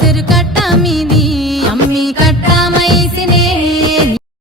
सिर कट